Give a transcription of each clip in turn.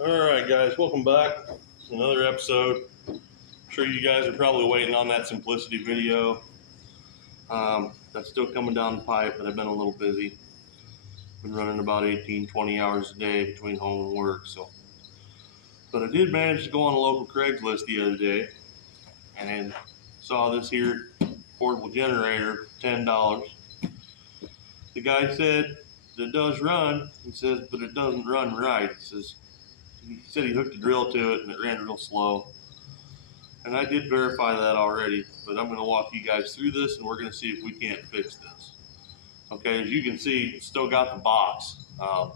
Alright guys, welcome back. Another episode. I'm sure you guys are probably waiting on that simplicity video. That's still coming down the pipe, but I've been a little busy. Been running about 18-20 hours a day between home and work. But I did manage to go on a local Craigslist the other day and saw this here portable generator for $10. The guy said it does run, he says, but it doesn't run right. He said he hooked a drill to it and it ran real slow. And I did verify that already, but I'm going to walk you guys through this and we're going to see if we can't fix this. Okay, as you can see, it's still got the box. So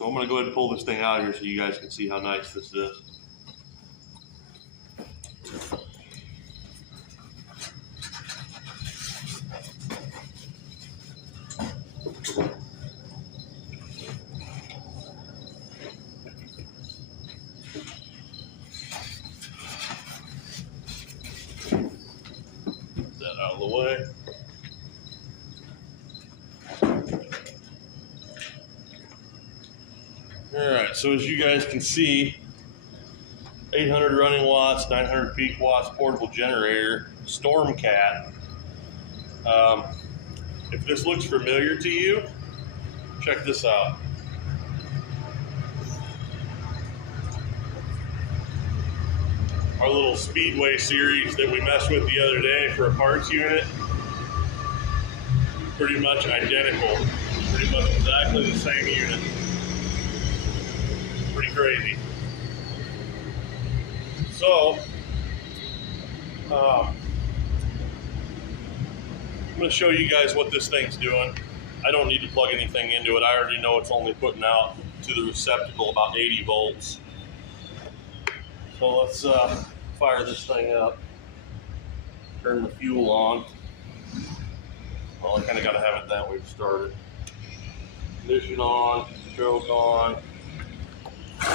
I'm going to go ahead and pull this thing out here so you guys can see how nice this is. Out of the way. Alright, so as you guys can see, 800 running watts, 900 peak watts portable generator, Stormcat. If this looks familiar to you, check this out. Our little Speedway series that we messed with the other day for a parts unit, pretty much identical, pretty much exactly the same unit. Pretty crazy. So, I'm going to show you guys what this thing's doing. I don't need to plug anything into it. I already know it's only putting out to the receptacle about 80 volts. So let's fire this thing up, turn the fuel on. Well, I kind of got to have it that way to start it. Ignition on, choke on. I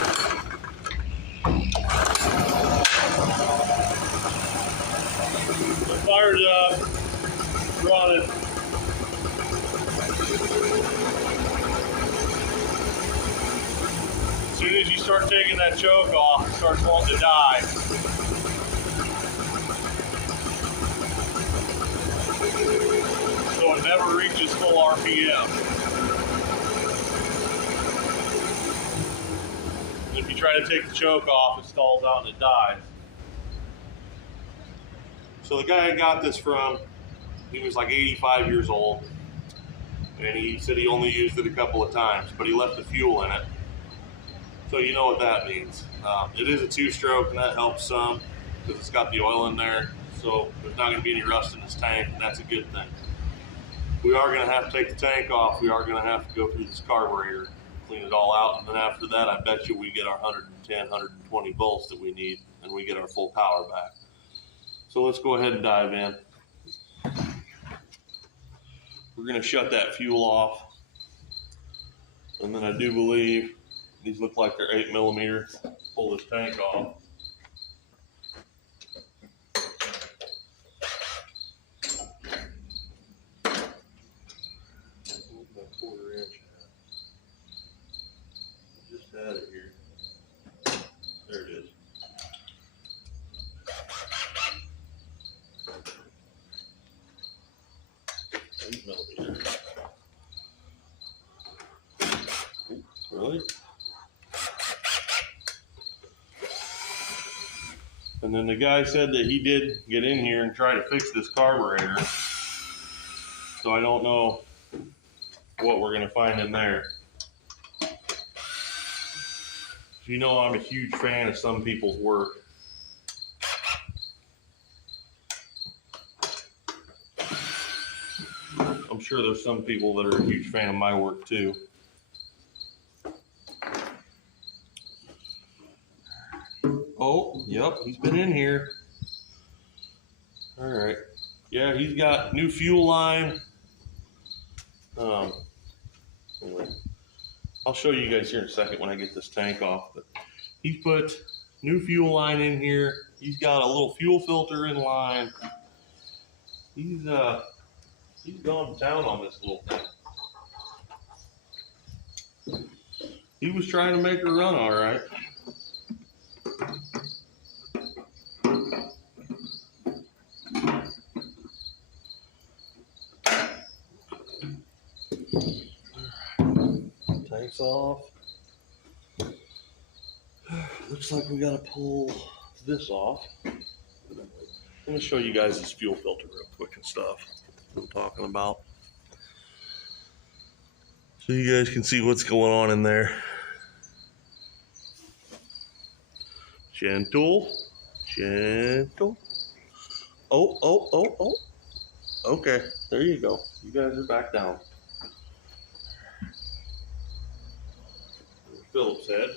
fired it up, brought it. As soon as you start taking that choke off, it starts wanting to die. So it never reaches full RPM. And if you try to take the choke off, it stalls out and it dies. So the guy I got this from, he was like 85 years old. And he said he only used it a couple of times, but he left the fuel in it. So you know what that means. It is a two-stroke, and that helps some because it's got the oil in there. So there's not going to be any rust in this tank, and that's a good thing. We are going to have to take the tank off. We are going to have to go through this carburetor, clean it all out, and then after that, I bet you we get our 110, 120 volts that we need, and we get our full power back. So let's go ahead and dive in. We're going to shut that fuel off, and then I do believe these look like they're 8mm. Pull this tank off. Just had it here. There it is. Really? And then the guy said that he did get in here and try to fix this carburetor. So I don't know what we're going to find in there. You know I'm a huge fan of some people's work. I'm sure there's some people that are a huge fan of my work too. Oh, yep, he's been in here. All right. Yeah, he's got new fuel line. Anyway, I'll show you guys here in a second when I get this tank off. But he put new fuel line in here. He's got a little fuel filter in line. He's gone to town on this little thing. He was trying to make her run all right. Tanks off. Looks like we gotta pull this off. Let me show you guys this fuel filter real quick and stuff I'm talking about, so you guys can see what's going on in there. Gentle, gentle. Oh, oh, oh, oh. Okay, there you go. You guys are back down. Phillips head.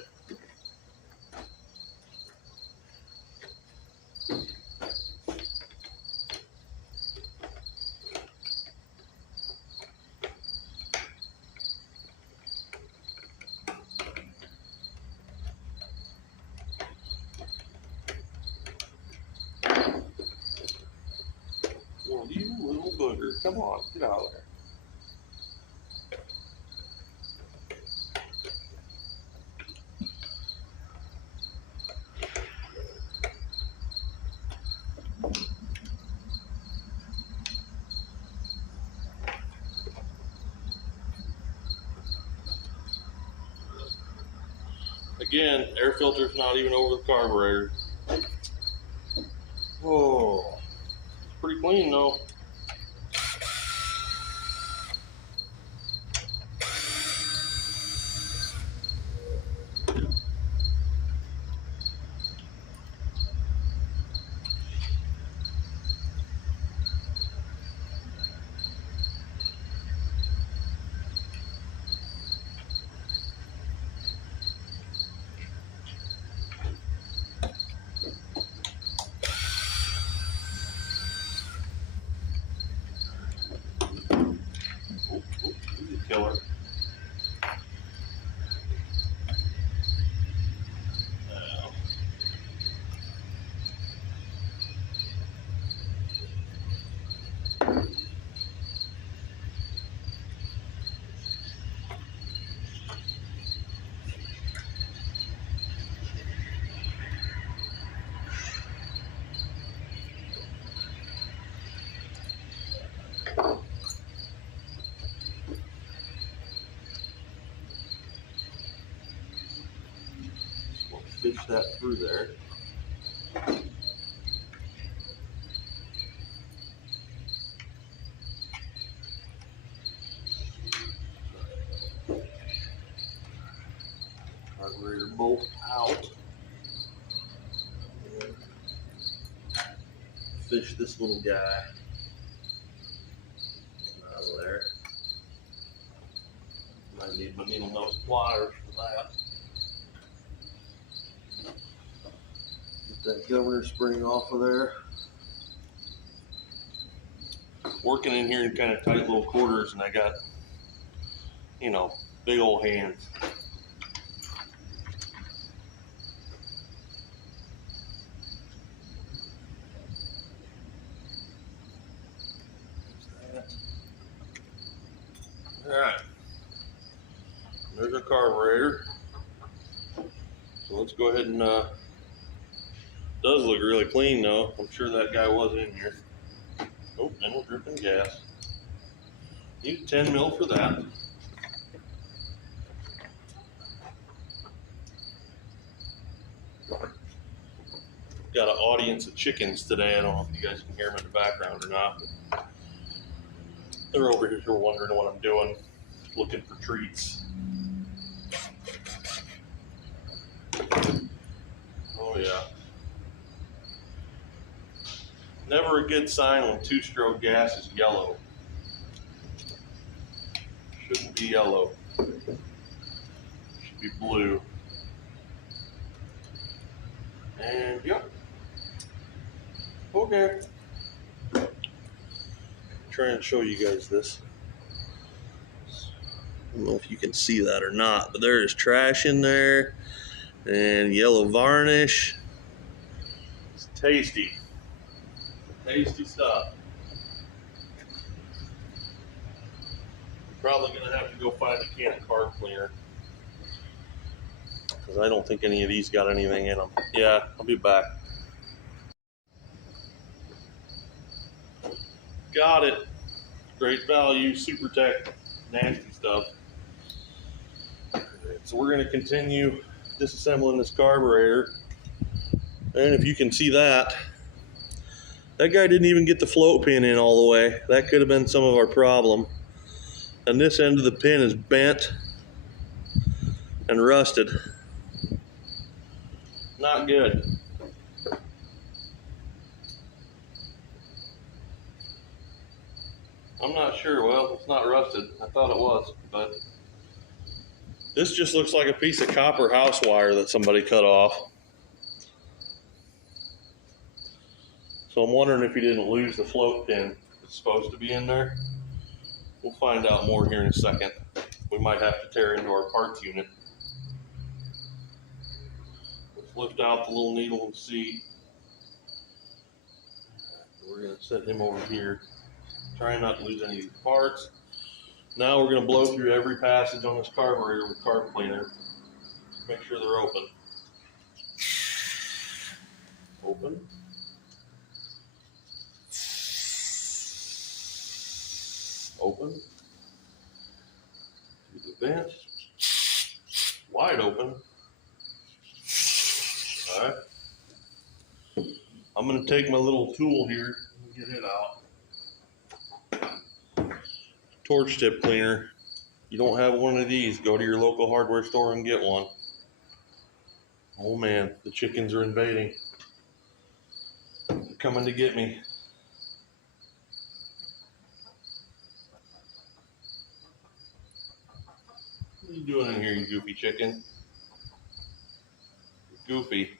Oh, you little booger. Come on, get out of there. Again, air filter's not even over the carburetor. Oh, pretty clean though. Killer. We'll fish that through there. Carburetor bolt out. Fish this little guy out of there. Might need my needle nose pliers for that. Get that governor spring off of there. Working in here in kind of tight little quarters, and I got, you know, big old hands. All right, there's our carburetor. So let's go ahead and, does look really clean though. I'm sure that guy was in here. Oh, and we're dripping gas. Need 10 mil for that. Got an audience of chickens today. I don't know if you guys can hear them in the background or not, but they're over here wondering what I'm doing, looking for treats. Oh yeah. Never a good sign when two-stroke gas is yellow. Shouldn't be yellow. Should be blue. And yep. Okay. Try and show you guys this. I don't know if you can see that or not, but there is trash in there and yellow varnish. It's tasty. Tasty stuff. Probably gonna have to go find a can of carb cleaner. because I don't think any of these got anything in them. Yeah, I'll be back. Got it. Great value, super tech, nasty stuff. So we're going to continue disassembling this carburetor. And if you can see that, that guy didn't even get the float pin in all the way. That could have been some of our problem. And this end of the pin is bent and rusted. Not good. I'm not sure. Well, it's not rusted. I thought it was, but this just looks like a piece of copper house wire that somebody cut off. So I'm wondering if he didn't lose the float pin that's supposed to be in there. We'll find out more here in a second. We might have to tear into our parts unit. Let's lift out the little needle and see. We're going to set him over here. Trying not to lose any of these parts. Now we're going to blow through every passage on this carburetor with carb cleaner. Make sure they're open. Open. Open. Through the vent. Wide open. Alright. I'm going to take my little tool here and get it out. Torch tip cleaner. You don't have one of these, go to your local hardware store and get one. Oh man, the chickens are invading. They're coming to get me. What are you doing in here, you goofy chicken? You're goofy.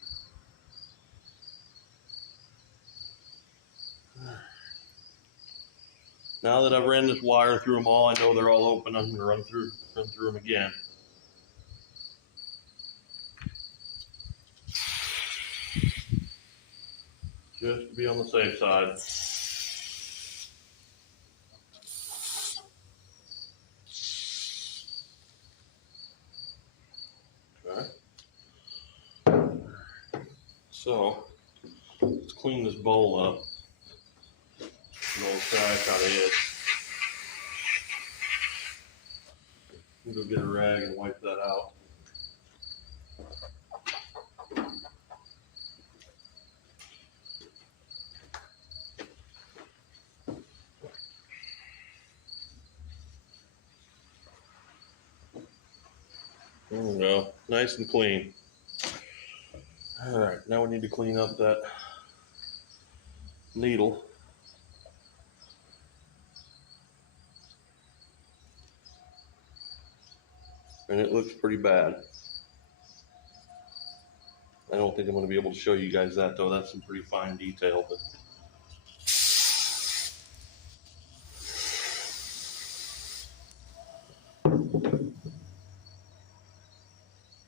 Now that I've ran this wire through them all, I know they're all open. I'm going to run through them again. Just to be on the safe side. Okay. So, let's clean this bowl up. An old trash out of it. I'm gonna go get a rag and wipe that out. There we go, nice and clean. All right, now we need to clean up that needle. And it looks pretty bad. I don't think I'm going to be able to show you guys that though. That's some pretty fine detail, but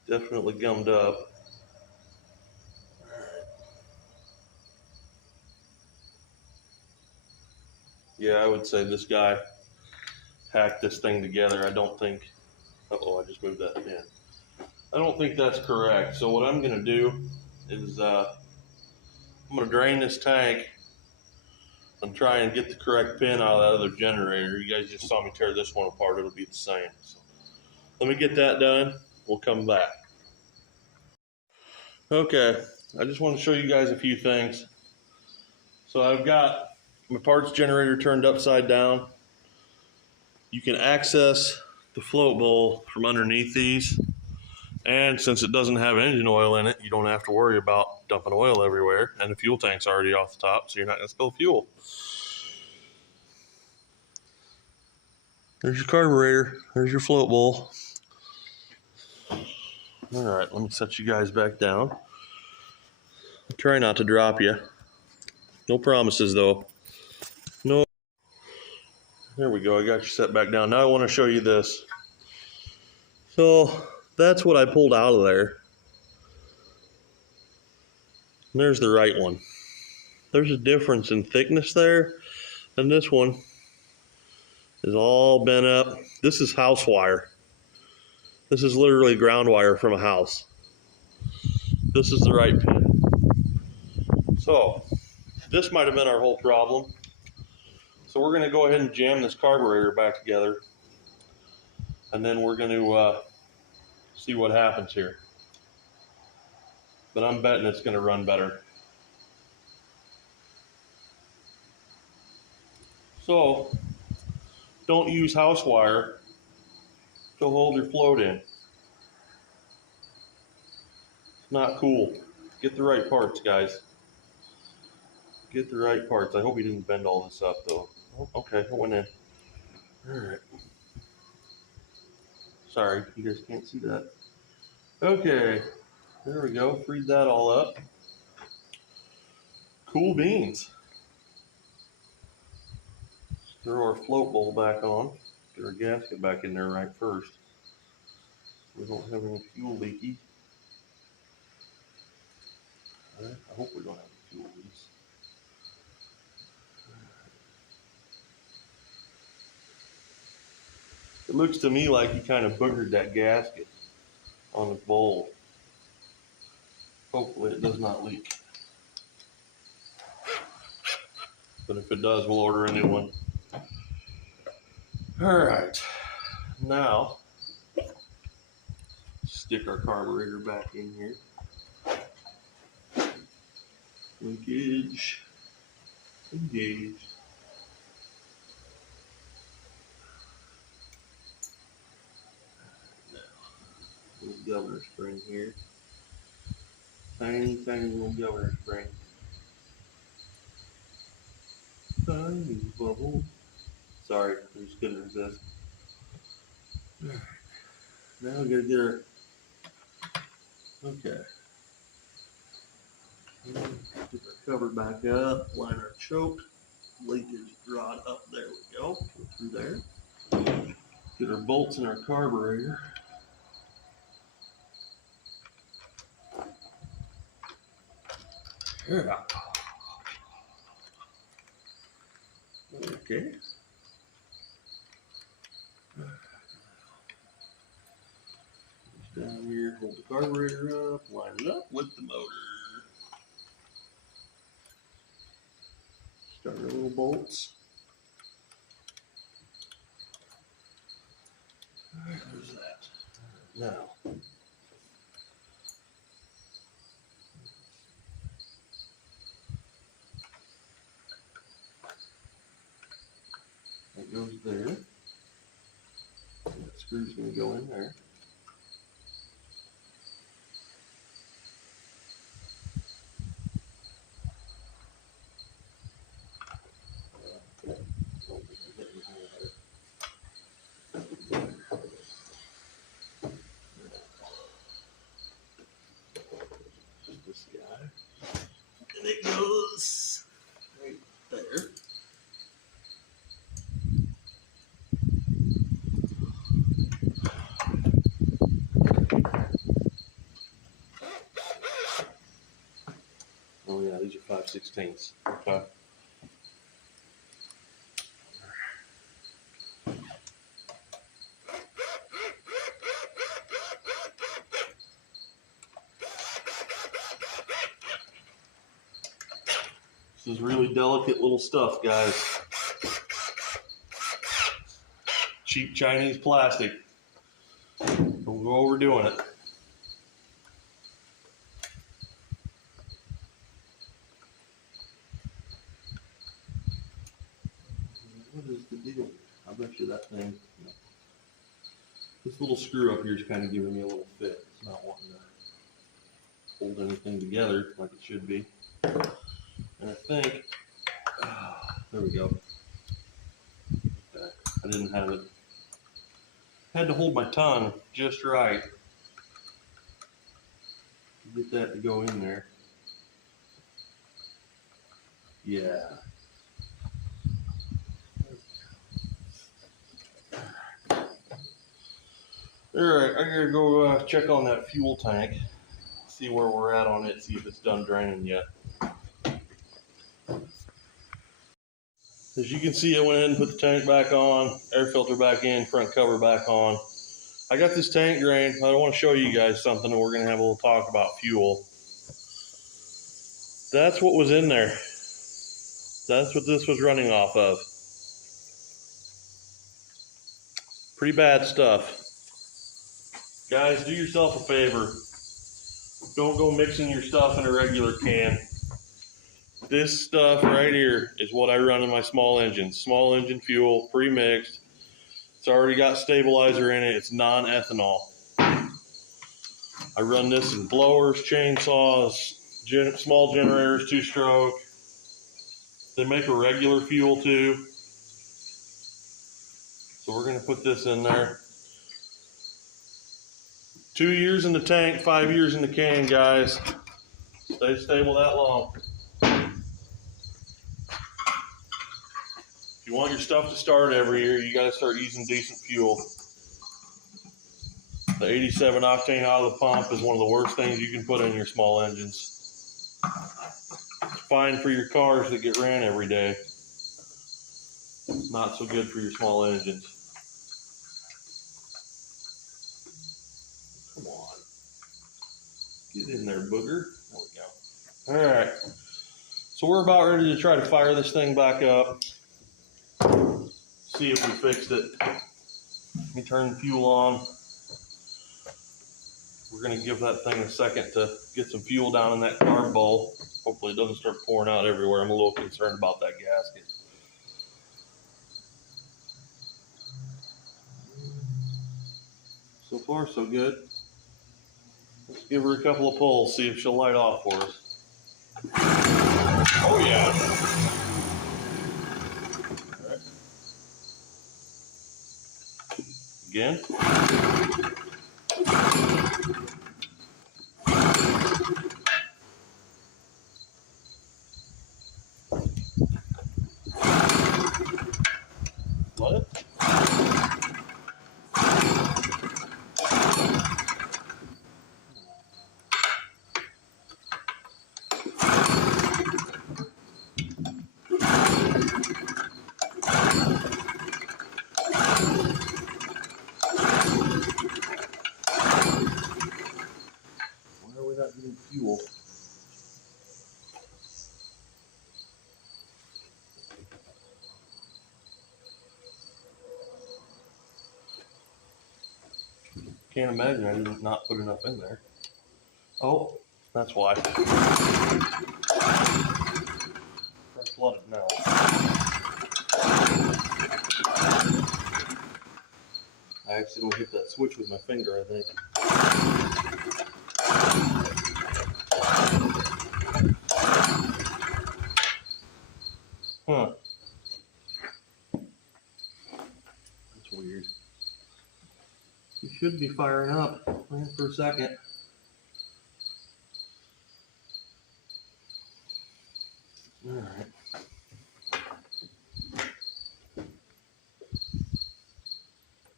definitely gummed up. Yeah, I would say this guy hacked this thing together. I don't think, uh-oh, I just moved that in. I don't think that's correct. So what I'm gonna do is I'm gonna drain this tank and try and get the correct pin out of that other generator. You guys just saw me tear this one apart. It'll be the same. So let me get that done. We'll come back. Okay, I just want to show you guys a few things. So I've got my parts generator turned upside down. You can access the float bowl from underneath these. And since it doesn't have engine oil in it, you don't have to worry about dumping oil everywhere. And the fuel tank's already off the top, so you're not going to spill fuel. There's your carburetor. There's your float bowl. All right, let me set you guys back down. Try not to drop you. No promises, though. No. There we go. I got you set back down. Now I want to show you this. So that's what I pulled out of there. And there's the right one. There's a difference in thickness there. And this one is all bent up. This is house wire. This is literally ground wire from a house. this is the right pin. So this might have been our whole problem. So we're going to go ahead and jam this carburetor back together, and then we're going to see what happens here. But I'm betting it's going to run better. So don't use house wire to hold your float in. It's not cool. Get the right parts, guys. Get the right parts. I hope you didn't bend all this up, though. Oh, okay, it went in. All right. Sorry, you guys can't see that. Okay, there we go. Freed that all up. Cool beans. Let's throw our float bowl back on. Get our gasket back in there right first. We don't have any fuel leaky. All right, I hope we don't have any fuel leaks. It looks to me like he kind of boogered that gasket on the bowl. Hopefully it does not leak. But if it does, we'll order a new one. All right, now stick our carburetor back in here. Linkage, engage. Little governor spring here. Tiny, tiny little governor spring. Tiny bubble. Sorry, I just couldn't resist. Alright. Now we gotta get our. Okay. Get our cover back up, line our choke, linkage rod up, there we go. Go through there. Get our bolts in our carburetor. Yeah. Okay. Down here, hold the carburetor up, line it up with the motor. Start our little bolts. Alright, there's that. Now, that goes there. That screw's going to go in there. This guy. And it goes right there. Oh yeah, these are 5/16. Okay. This is really delicate little stuff, guys. Cheap Chinese plastic. Don't go overdoing it. What is the deal? I bet you that thing. This little screw up here is kind of giving me a little fit. It's not wanting to hold anything together like it should be. And I think, there we go. Okay. I didn't have it. Had to hold my tongue just right to get that to go in there. Yeah. Alright, I gotta go check on that fuel tank, see where we're at on it, see if it's done draining yet. As you can see, I went ahead and put the tank back on, air filter back in, front cover back on. I got this tank drained. I want to show you guys something, and we're going to have a little talk about fuel. That's what was in there. That's what this was running off of. Pretty bad stuff. Guys, do yourself a favor. Don't go mixing your stuff in a regular can. This stuff right here is what I run in my small engines. Small engine fuel, pre-mixed. It's already got stabilizer in it. It's non-ethanol. I run this in blowers, chainsaws, small generators, two-stroke. They make a regular fuel too. So we're going to put this in there. 2 years in the tank, 5 years in the can, guys. Stay stable that long. If you want your stuff to start every year, you got to start using decent fuel. The 87 octane out of the pump is one of the worst things you can put in your small engines. It's fine for your cars that get ran every day. Not so good for your small engines. Come on. Get in there, booger. There we go. All right. So we're about ready to try to fire this thing back up. See if we fixed it. Let me turn the fuel on. We're going to give that thing a second to get some fuel down in that carb bowl. Hopefully it doesn't start pouring out everywhere. I'm a little concerned about that gasket. So far, so good. Let's give her a couple of pulls, see if she'll light off for us. Oh yeah. All right. Again. Let it. Why are we not getting fuel? Can't imagine I did not put enough in there. Oh, that's why. Try to flood it now. I accidentally hit that switch with my finger, I think. Huh. That's weird. You should be firing up. Wait for a second. All right.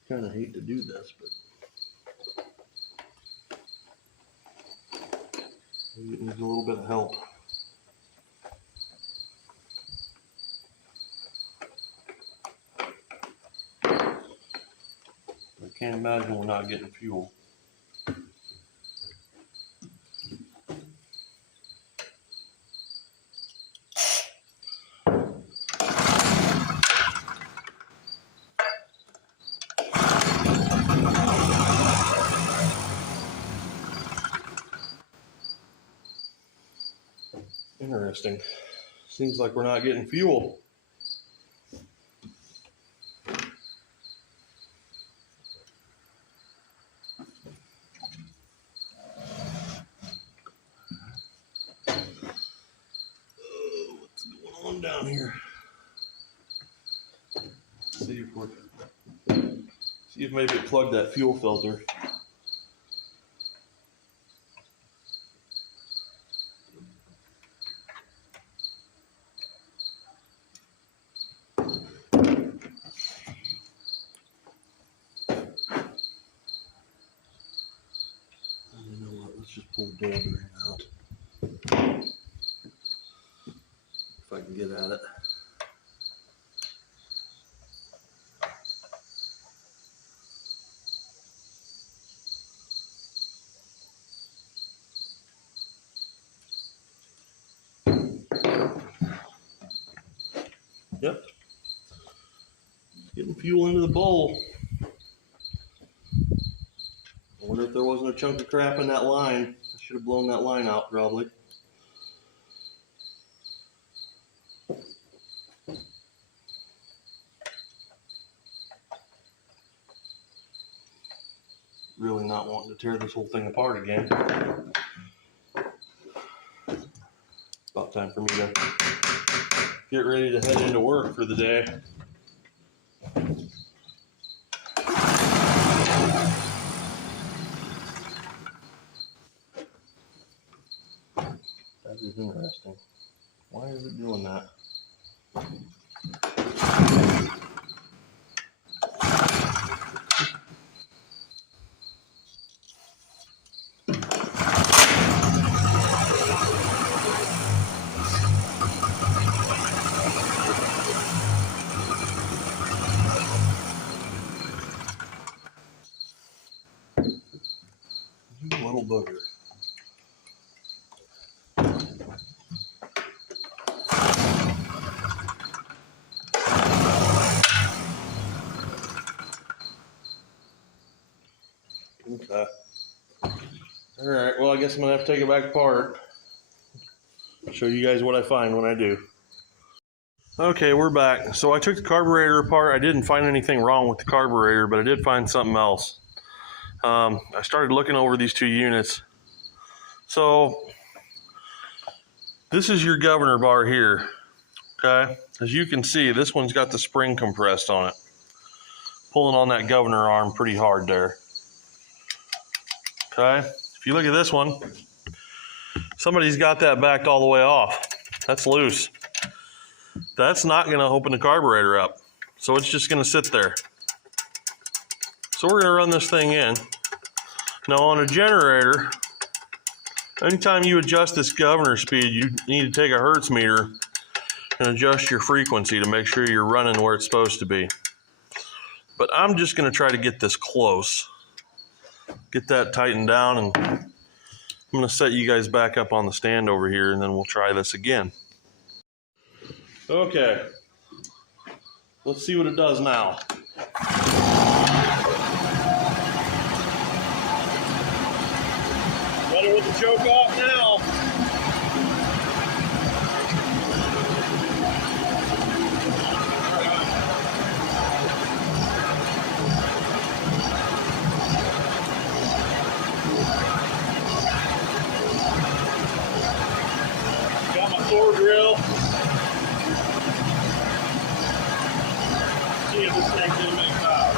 Kind of hate to do this, but maybe it needs a little bit of help. I can't imagine we're not getting fuel. Interesting. Seems like we're not getting fuel. What's going on down here? See if maybe it plugged that fuel filter. You know what? Let's just pull the damper out. If I can get at it. Yep. Getting fuel into the bowl. I wonder if there wasn't a chunk of crap in that line. I should have blown that line out probably. Really not wanting to tear this whole thing apart again. About time for me to get ready to head into work for the day. That is interesting. Why is it doing that? You little booger. Okay. All right, well, I guess I'm gonna have to take it back apart. Show you guys what I find when I do. Okay, we're back. So I took the carburetor apart. I didn't find anything wrong with the carburetor, but I did find something else. I started looking over these two units. So this is your governor bar here, okay? As you can see, this one's got the spring compressed on it. Pulling on that governor arm pretty hard there. Okay, if you look at this one, somebody's got that backed all the way off. That's loose. That's not gonna open the carburetor up. So it's just gonna sit there. So we're gonna run this thing in. Now on a generator, anytime you adjust this governor speed, you need to take a Hertz meter and adjust your frequency to make sure you're running where it's supposed to be. But I'm just gonna try to get this close. Get that tightened down, and I'm gonna set you guys back up on the stand over here, and then we'll try this again. Okay, let's see what it does now. Got it with the choke off now. Got my floor drill. See if this thing's gonna make power.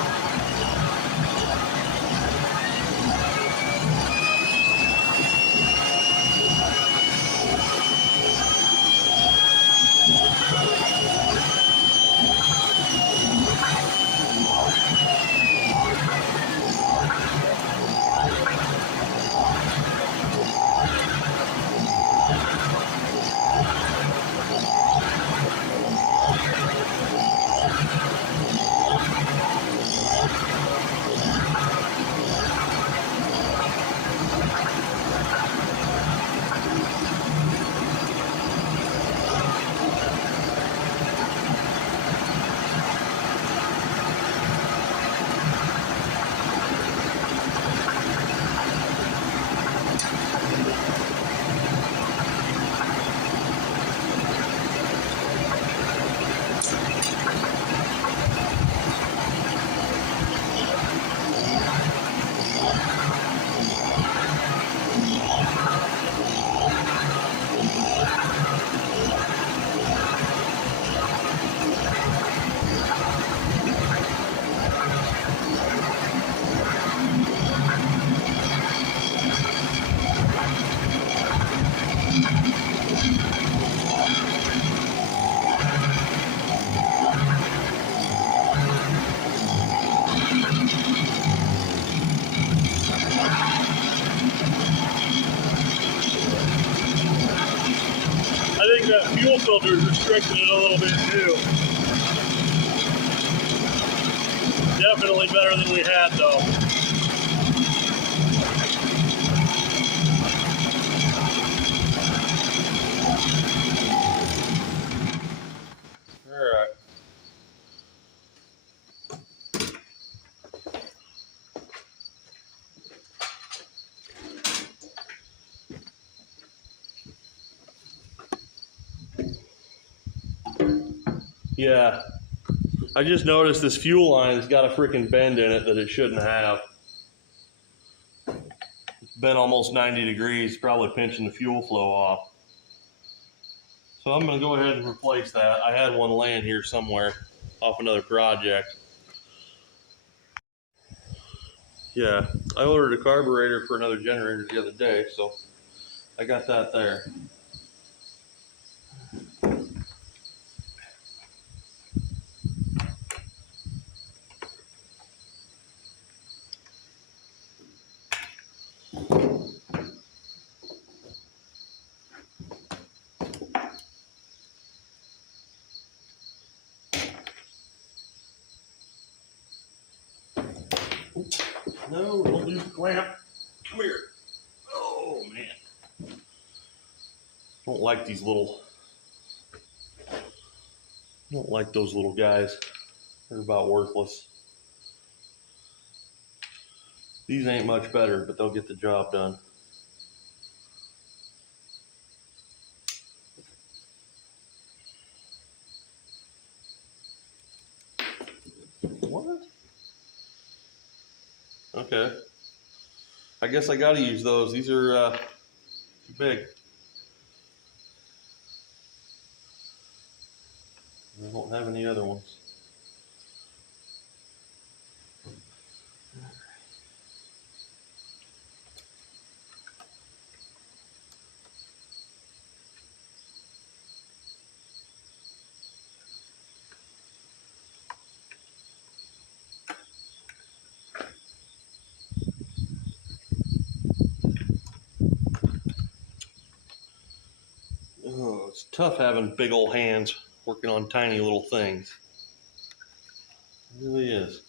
I think that fuel filter is restricting it a little bit too. Definitely better than we had though. All right. Yeah, I just noticed this fuel line has got a freaking bend in it that it shouldn't have. It's been almost 90 degrees, probably pinching the fuel flow off. So I'm gonna go ahead and replace that. I had one laying here somewhere off another project. Yeah, I ordered a carburetor for another generator the other day, so I got that there. No, don't lose the clamp. Come here. Oh, man. Don't like these little, don't like those little guys. They're about worthless. These ain't much better, but they'll get the job done. What? Okay. I guess I gotta use those. These are too big. I don't have any other ones. Oh, it's tough having big old hands working on tiny little things. It really is.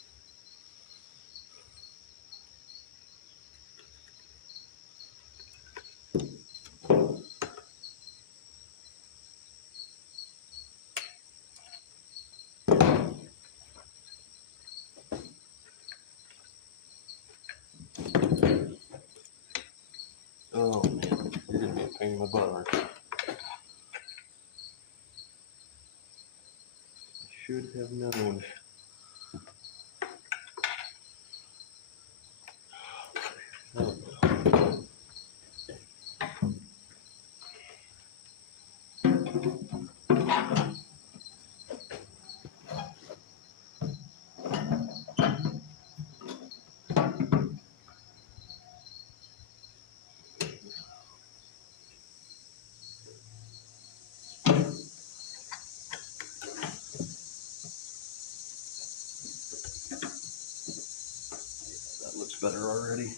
Oh man, you're gonna be a pain in the butt, aren't you? I should have known. Oh. That looks better already.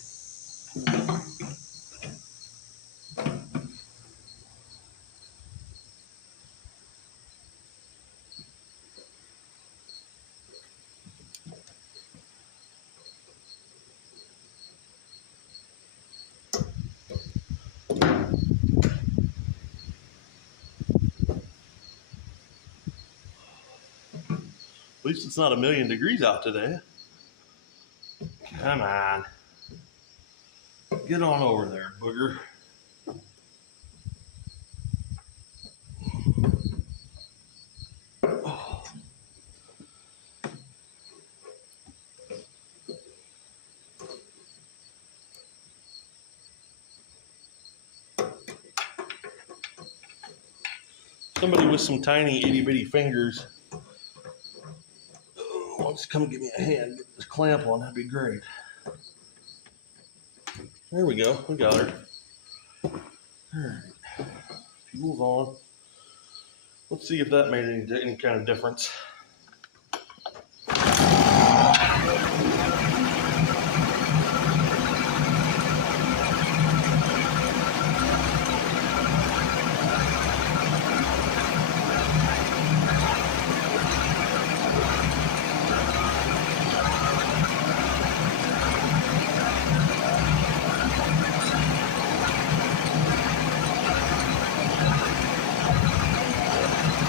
At least it's not 1,000,000 degrees out today. Come on. Get on over there, booger. Oh. Somebody with some tiny itty bitty fingers wants to come give me a hand, get this clamp on, that'd be great. There we go, we got her. All right, fuel's on. Let's see if that made any kind of difference.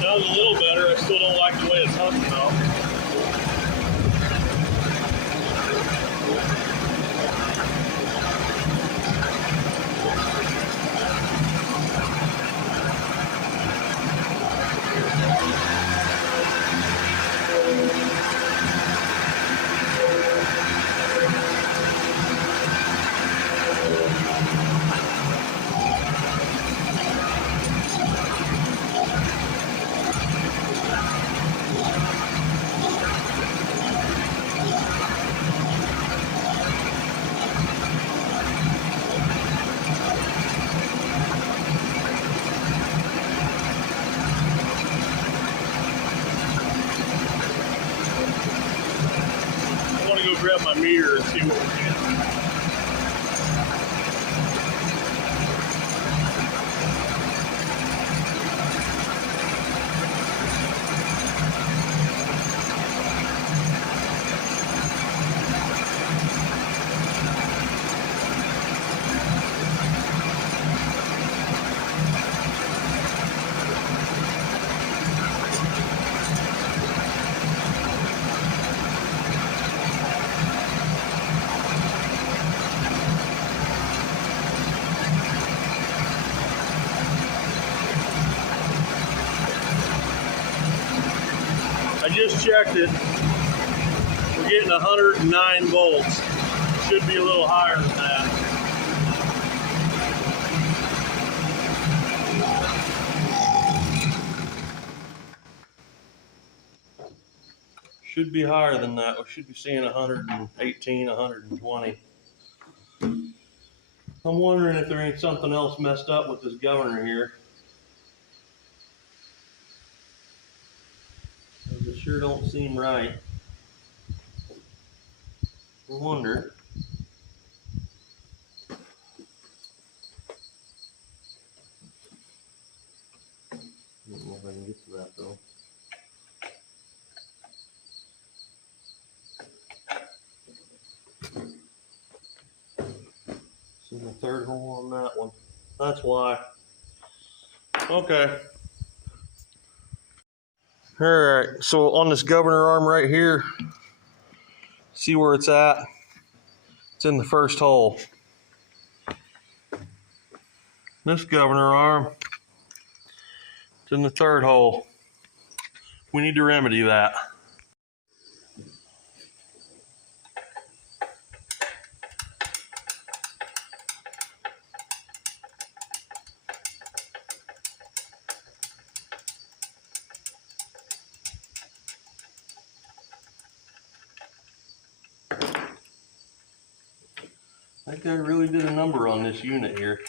Sounds a little better. I still don't like the way it's humming though. meter and see what we're getting. I just checked it. We're getting 109 volts. Should be a little higher than that. Should be higher than that. We should be seeing 118, 120. I'm wondering if there ain't something else messed up with this governor here. It sure don't seem right. I wonder. I don't know if I can get to that though. See the third hole on that one. That's why. Okay. Alright, so on this governor arm right here, see where it's at? It's in the first hole. This governor arm, it's in the third hole. We need to remedy that. That guy really did a number on this unit here.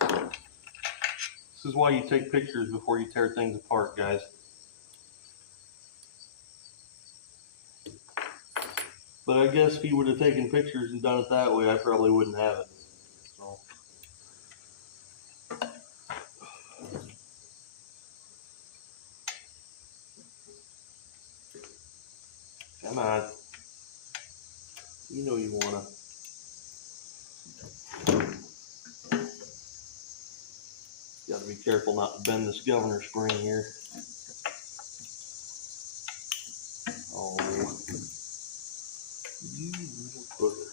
This is why you take pictures before you tear things apart, guys. But I guess if he would have taken pictures and done it that way, I probably wouldn't have it. So. Come on. You know you wanna. Gotta be careful not to bend this governor spring here. Oh, you little bugger.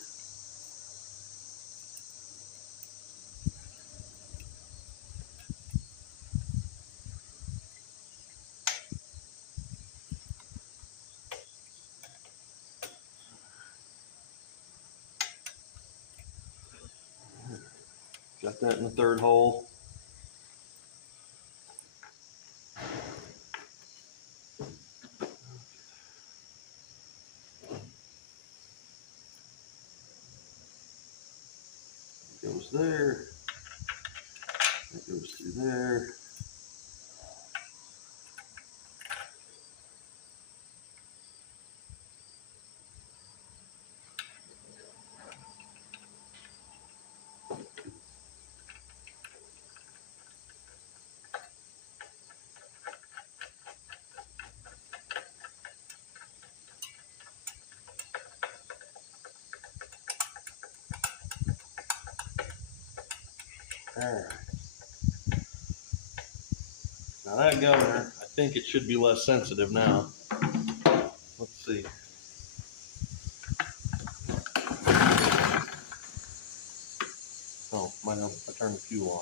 Got that in the third hole. Goes there. That goes through there. Alright. Now that governor, I think it should be less sensitive now. Let's see. Oh, might help if I turn the fuel on.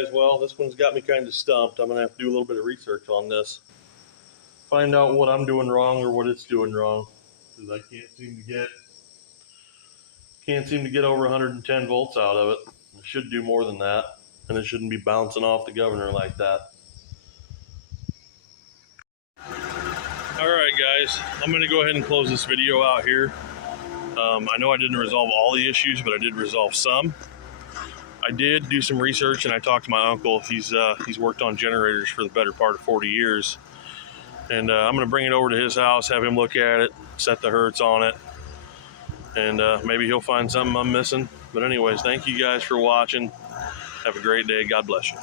guys, well, this one's got me kind of stumped. I'm gonna have to do a little bit of research on this, find out what I'm doing wrong or what it's doing wrong, because I can't seem to get over 110 volts out of it. It should do more than that, and it shouldn't be bouncing off the governor like that. All right, guys, I'm going to go ahead and close this video out here. I know I didn't resolve all the issues, but I did resolve some. I did do some research, and I talked to my uncle. He's worked on generators for the better part of 40 years. And I'm going to bring it over to his house, have him look at it, set the hertz on it, and maybe he'll find something I'm missing. But anyways, thank you guys for watching. Have a great day. God bless you.